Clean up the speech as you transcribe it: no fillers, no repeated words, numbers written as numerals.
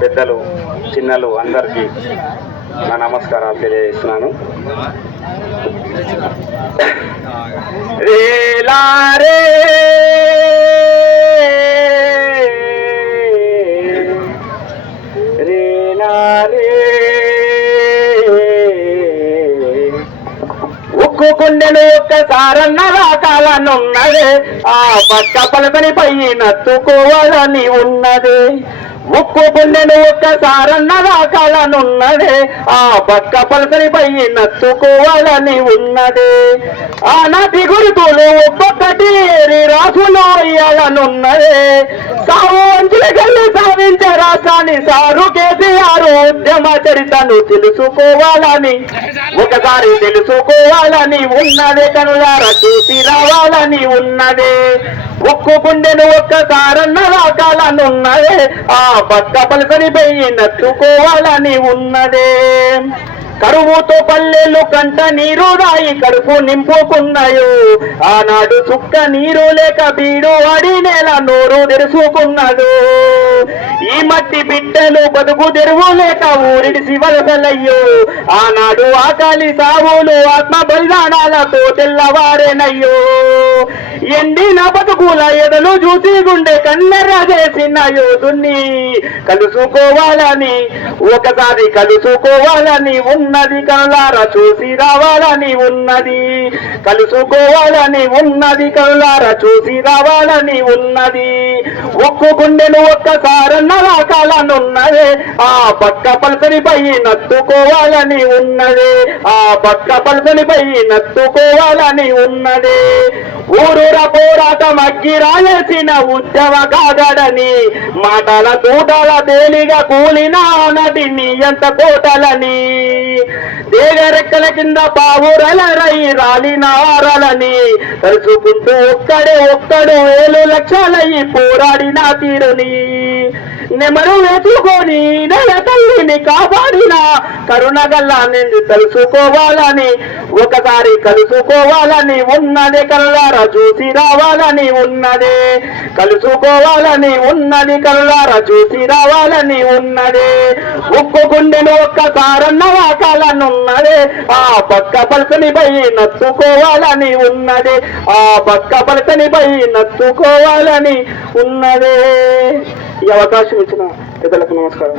పెద్దలు చిన్నలు అందరికీ నా నమస్కారాలు తెలియజేస్తున్నాను. రేలారే రేలారే ఉక్కు కుండెను ఒక్కసారన్న రాకాలనున్నదే, ఆ పక్క పలకని పై నత్తుకోవాలని ఉన్నదే. ఉక్కు గుండెను ఒక్కసారన్న రాకాలనున్నదే, ఆ పక్క పలకని పై నత్తుకోవాలని ఉన్నదే. ఆనాటి గురుతులు ఒక్కొక్కటి రాసులు అయ్యాలనున్నదే. సావు అంచులకెళ్ళి సాధించే రాష్ట్రాన్ని సారు కేసీఆర్ ఉద్యమ చరితను తెలుసుకోవాలని, ఒకసారి తెలుసుకోవాలని ఉన్నదే. కనులారా చూసి రావాలని ఉన్నదే. ఉక్కు గుండెను ఒక్కసారన్న రాకాలనున్నదే, ఆ పక్క పలకని పై నత్తుకోవాలని ఉన్నదే. కరువుతో పల్లెలు కంట నీరు రాయి కడుపు నింపుకున్నాయో, ఆనాడు చుక్క నీరు లేక బీడు అడి నేల నోరు తెరుచుకున్నదో. ఈ మట్టి బిడ్డలు బతుకు తెరువు లేక ఊరిడిసి వలసలయ్యో, ఆనాడు ఆకలి సావులు ఆత్మ బలిదానాలతో తెల్లవారేనయ్యో. ఎండిన బతుకుల ఎదలు చూసి గుండె కన్నెర్ర చేసిన యోధుని కలుసుకోవాలని, ఒకసారి కలుసుకోవాలని ఉన్నది. కనులారా చూసి రావాలని ఉన్నది. కలుసుకోవాలని ఉన్నది. కనులారా చూసి రావాలని ఉన్నది. ఒక్కు గుండెను ఒక్కసారన్న రాకాలనున్నదే, ఆ పక్క పలకనిపై నత్తుకోవాలని ఉన్నదే. ఆ పక్క పలకనిపై నత్తుకోవాలని ఉన్నదే. ఊరూర పోరాటం అగ్గి రాయేసిన ఉద్యమ కాగడని, మాటల తూటల తేలిగా కూలిన నటిని ఎంత కోటలని, దేగరెక్కల కింద పావురల రై రాలినారలని తలుచుకుంటూ ఒక్కడు 7 లక్షలయ్యి పోరాడిన తీరుని, నెమరు వేసుకొని నెల తల్లిని కాపాడిన కరుణగల్లా నిన్ను తెలుసుకోవాలని, ఒకసారి కలుసుకోవాలని ఉన్నది. కళ్ళారా చూసి రావాలని ఉన్నది. కలుసుకోవాలని ఉన్నది. కళ్ళారా చూసి రావాలని ఉన్నది. ఉక్కు గుండెను ఒక్కసారన్న రాకాలనున్నది, ఆ పక్క పలకనిపై నత్తుకోవాలని ఉన్నది. ఆ పక్క పలకనిపై నత్తుకోవాలని ఉన్నదే. ఈ అవకాశం ఇచ్చిన పెద్దలకు నమస్కారం.